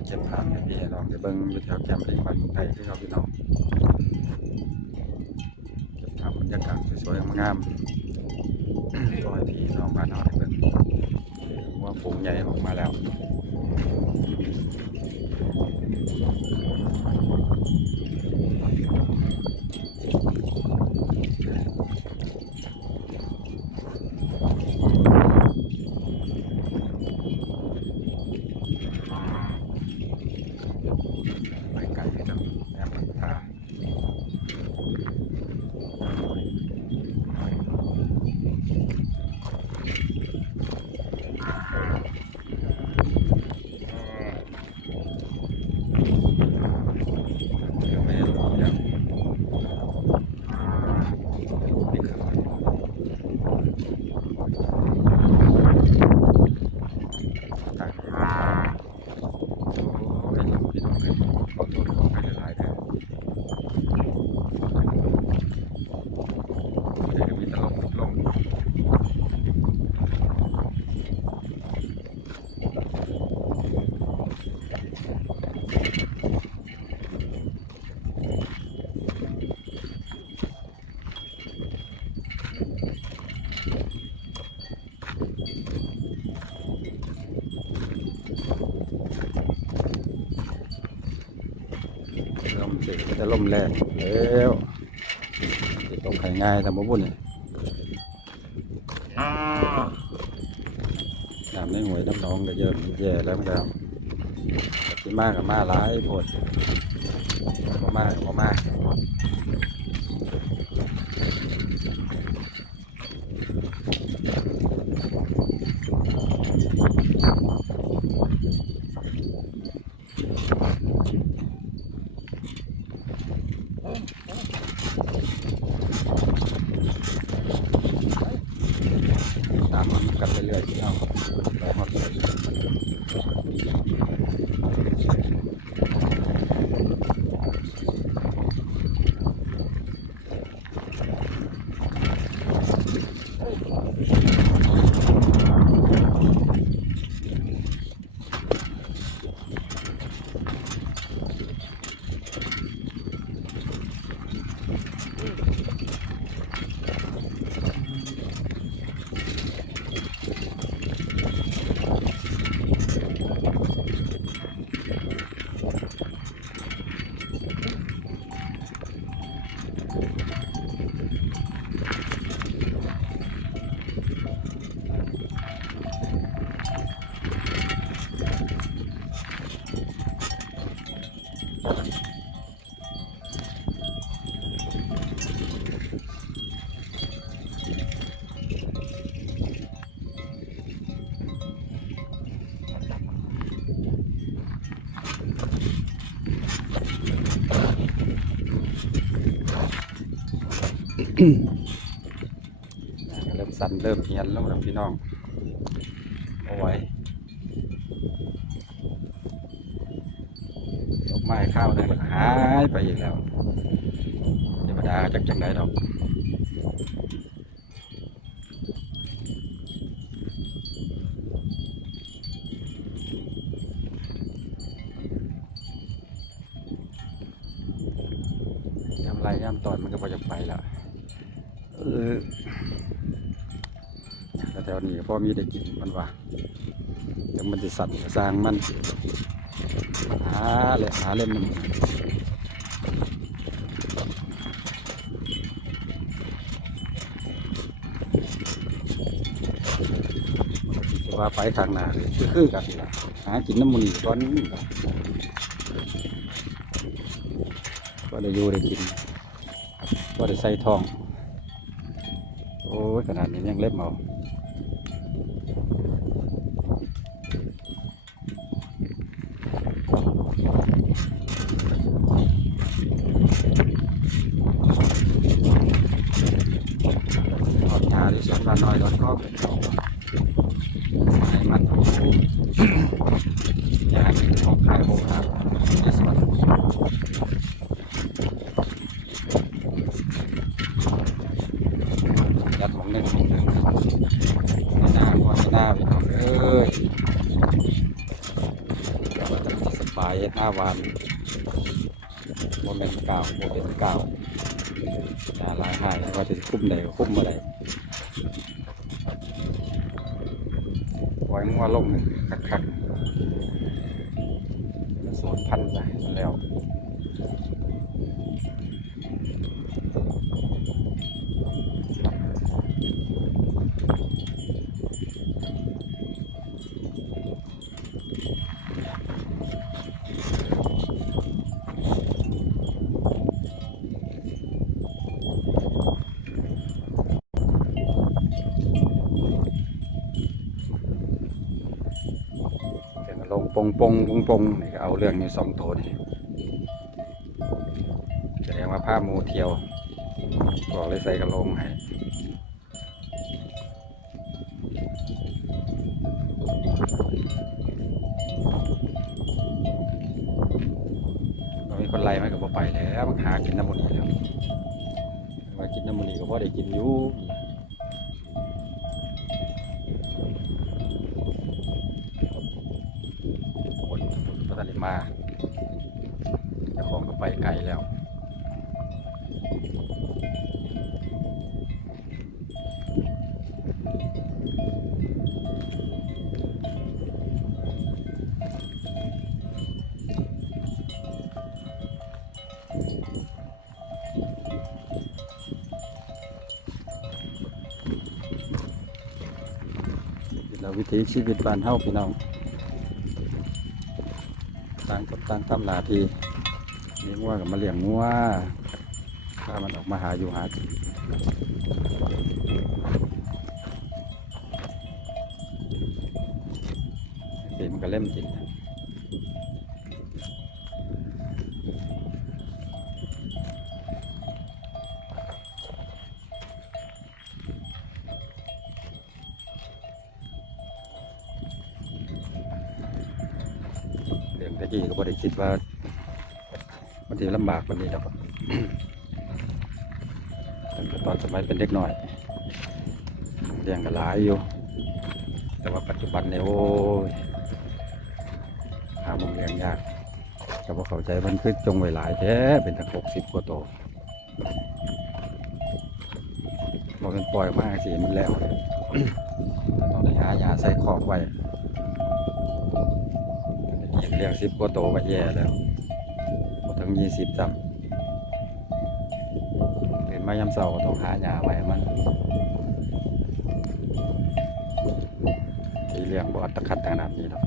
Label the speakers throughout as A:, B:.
A: มาเก็บผ่านให้พี่ให้ลองไปเบิ่งอยู่แถวแคมป์ลิงบ้านไทยที่เราพี่น้องเก็บภาพบรรยากาศสวยๆงามๆก็ให้พี่น้องบ้านเราได้เบิ่งว่าฝูงใหญ่ออกมาแล้ว ไปไกลพี่น้องแม่ปันทายังไม่ได้ลงยังนี่คือทางโอ้ยพี่น้องเลยขอโทษขอให้หลายๆเด้อเดี๋ยวมีแตลมลม ลมเสียจะลมแรงแล้วสิตกไข่ง่ายทำบ่บุญนี่น้ำในหวยน้ำหนองก็เยอะแย่แล้วมันแล้วที่มากกับมาหลายโพดบ่มากกับบ่มากตามมันกันเรื่อยๆพี่น้องแล้วหมดเลย เริ่มสั่นเริ่มเฮียนแล้วครับพี่น้องเอาไว้ดอกไม้ข้าวหนึงแล้หายไปอีกแล้วธรรมดาจากจังไหนดอกยำไรยำตอนมันก็พอจะไปแล้ว เออแถวนี้ก็พอมีได้กินมันว่าเดี๋ยวมันจะสั่นก็สร้างมันหาเลยหาเล่นมันว่าไปทางหน้าคือคือกันหากินน้ำมันตอนนี้ก็ได้อยู่ได้กินก็ได้ใส่ทอง โอ้ยขนาดนี้ยังเล็บเอาทอดหาที่สวนบ้านน้อยดอนก็เป็นเขาให้มันโอ้ยากกินของขายโบราณที่สวนาวานโมเมนต์เก่าโมเมนต์เก่าหาลายหายว่าจะคุ้มไหนคุ้มอะไรไว้งัวลงคักๆสวนพันธุ์ไปแล้ว งปงปงปงปงนี่ก็เอาเรื่องอยู่สองตัวนี่แสดงว่าผ้ามูเที่ยวบอกเลยใส่กระโลงให้มีคนไล่มันก็บ่ไปแล้วมันหากินน้ำมันนี่แล้วว่ากินน้ำมันนี่ก็พอได้กินอยู่คนพัฒนิ มาเจ้าของก็ไปไกลแล้วเราวิถีชีวิตบ้านเฮาพี่น้องางกับต่ารทำหนาที่เลี้ยงว่ากับมาเลี้ยงงัวถ้ามันออกมาหาอยู่หากินสีมันก็เล่มกินนะ ลำบากกว่านี้แล้วตั้งแต่ตอนสมัยเป็นเด็กหน่อยเลี้ยงกันหลายอยู่ แต่ว่าปัจจุบันเนี่ยโอ้ยหาหมองเลี้ยงยากก็บ่าเข้าใจมันคือจงไว้หลายแท้เป็นตั้งหกสิบกว่าโตวบอกเป็นปล่อยออกสิมันแล้วต้องได้หายาใส่คอกไว้เลี้ยงสิบกว่าโตวก็แย่แล้ว ยี่สิบจำตื่นไมายามเสาก็ต้องหาหญ้าไว้มันที่เลี้ยงบอดตะขัดต่างน้ำนี้หรอก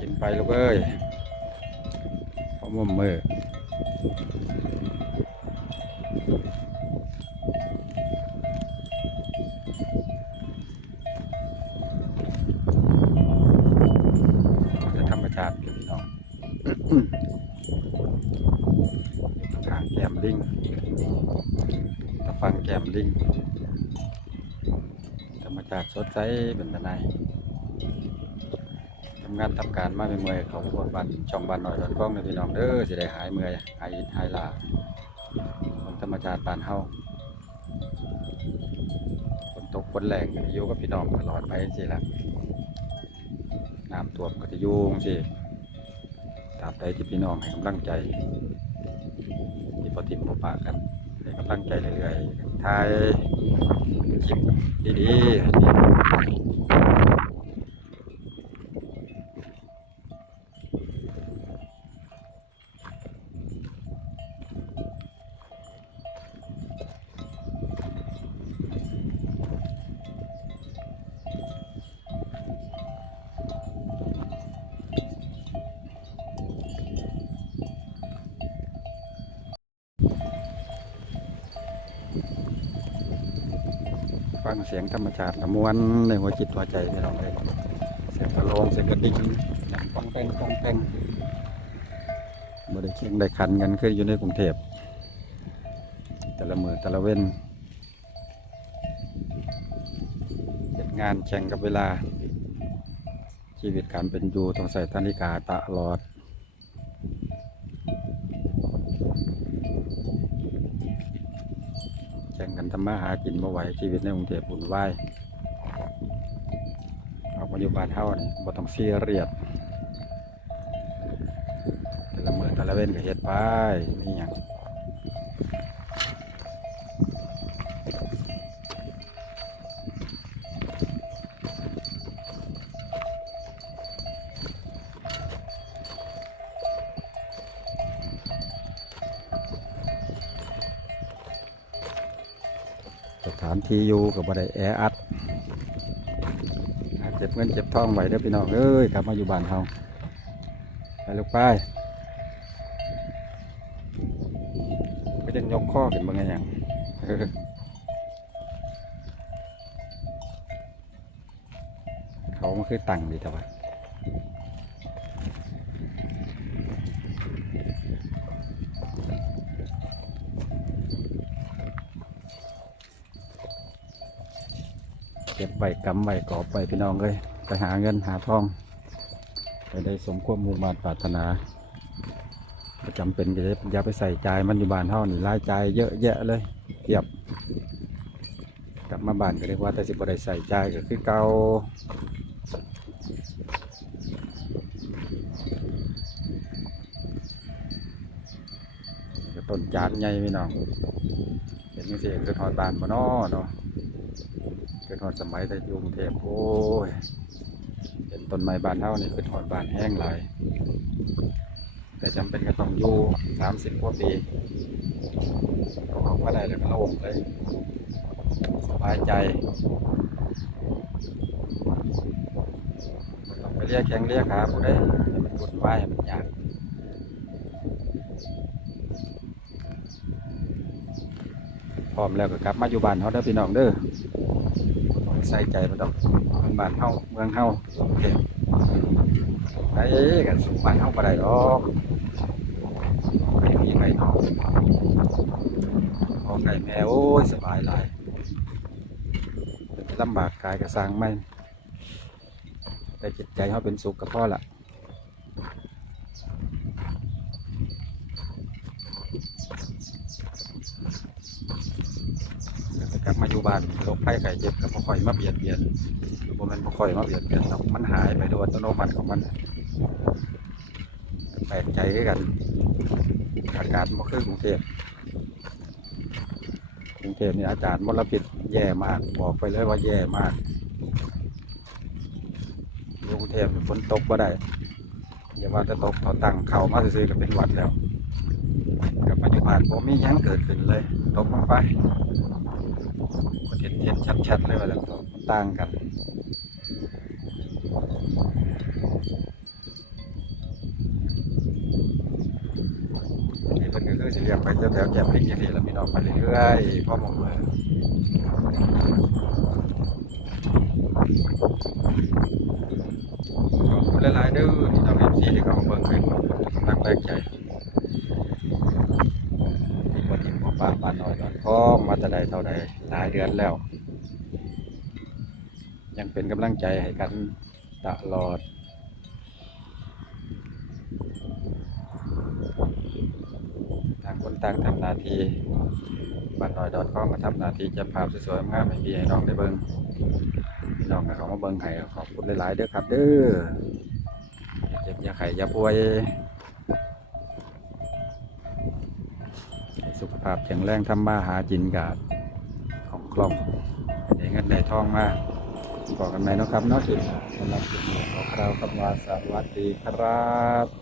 A: กินไปลูกเอ้ย ทางแกมลิงตะฟังแกมลิงธรรมชาติสดใสเป็นตะไนทำงานทำการมาเป็นเมื่อยเขาบนบ้านช่องบ้านหน่อยดอนกล้องเลยพี่น้องเด้อสิได้หายเมื่อยหายอิดหายลาของธรรมชาติบ้านเฮาฝนตกฝนแรงก็อยู่กับพี่น้องตลอดไปสิละน้ำท่วมก็จะยุ่งสิ ตราบใดที่พี่น้องให้กำลังใจมีปฏิบัติปากันให้กำลังใจเรื่อยๆทายคลิปดีๆให้ดี ฟังเสียงธรรมชาติมวนในหัวจิตหัวใจพี่น้องเลยเสียงกระโลงเสียงกระดิ่งหนังป้องแป้งป้องแป้งบ่ได้เคียงได้คันกันคืออยู่ในกรุงเทพแต่ละมือแต่ละเว้นเฮ็ดงานแข่งกับเวลา ชีวิตการเป็นอยู่ต้องใส่นาฬิกาตลอด กันทำมาหากินมาไหวชีวิตในกรุงเทพบุญไหวายออกมาอยู่บ้านเท่านี่บ่ต้องซีเรียสแต่ละมื้อแต่ละเว้นก็เฮ็ดไปนี่อย่าง ที่อยู่กับ่ได้แออัดเจ็บเงินเจ็บทองไว้เด้อพี่น้องเอ้ยกลับมาอยู่บ้านเฮาไปลูกไปก็จะยกข้อเห็นบ่ไงอย่างเออเขามันคือตังดีแต่ว่า ก็บใบกำใบกอบใบพี่น้องเลยไปหาเงินหาทองไปได้สมความมุ่งมา่ปรารถนาประจำเป็นอย่าไปใส่ใจมันอยู่บ้านเท่านี่รายใจเยอะแยะเลยเทียบกลับมาบ้านก็เรียกว่าแต่สิบได้ใส่ใจก็คือเก่าต้นจานใหญ่พี่น้อง เห็นยังสียคือทอดบ้านบ่นอเนาะเกิดหอดสมัยแต่อยู่กรุงเทพโอ้ยเห็นต้นไม้บานเท่านี่คือหอดบานแห้งหลายแต่จำเป็นก็ต้องอยู่สามสิบกว่าปีก็ออกมาได้แล้วก็โล่งเลยสบายใจต้องไปเรียกแข้งเรียกขาผู้ใดให้มันวุ่นวายให้มันยากพ ร้อมแล้วก็กลับมาอยู่บ้านเขาเด้อพี่น้องเด้อใส่ใจมันต้องมันบ้านเฮาเมืองเฮาโอเคไปกันสู่บ้านเฮาบ่ได้ดอกไก่พี่ไก่น้องขอไก่แม่โอ้ยสบายหลายลำบากกายกับสร้างไม่แต่จิตใจเขาเป็นสุขกับพ่อละแล้วก็กลับมา อยู่บ้านโรคไข้ไข้เจ็บก็บ่ค่อยมาเบียดเบียนบ่แม่นบ่ค่อยมาเบียดเบียนหรอกมันหายไปโดยอัตโนมัติของมันแปลกใจคือกัน อากาศบ่คือกรุงเทพกรุงเทพนี่อากาศมลพิษแย่มากบอกไปเลยว่าแย่มากกรุงเทพฝนตกบ่ได้อย่าว่าจะตกเขาตั้งเขามาซื้อๆก็เป็นวัดแล้วกับมาอยู่บ้านบ่มียังเกิดขึ้นเลย ตกลงไป เห็นเห็นชัดๆเลยว่าแล้วต่างกันนี่เพิ่นก็คือสิเรียงไปแถวๆแจ่มพริกอย่างนี้แล้วพี่น้องไปเรื่อยๆพ่อหมดเลยขอบคุณหลายๆเด้อที่น้องเอฟซีที่เขาเบิ่งให้ผมกำลังแรงใจที่บ่ทิมบ่ปากบ้านน้อยดอนพ้องมาแต่ใดเท่าใดหลายเดือนแล้ว ยังเป็นกำลังใจให้กันตลอดต่างคนต่างทำหน้าที่บ้านน้อยดอทคอมาทำหน้าที่จะภาพสวยๆงามให้พี่ให้น้องได้เบิ่งพี่น้องก็เขามาเบิ่งให้ขอบคุณหลายๆเด้อครับเด้อเจ็บอย่าไข้อย่าป่วย สุขภาพแข็งแรงทำมาหากินกาดของคล่องได้เงินได้ทองมาบอกกันไหมนะครับเนาะจุดสำหรับจุดนี้ขอกล่าวคำว่าสวัสดีครับ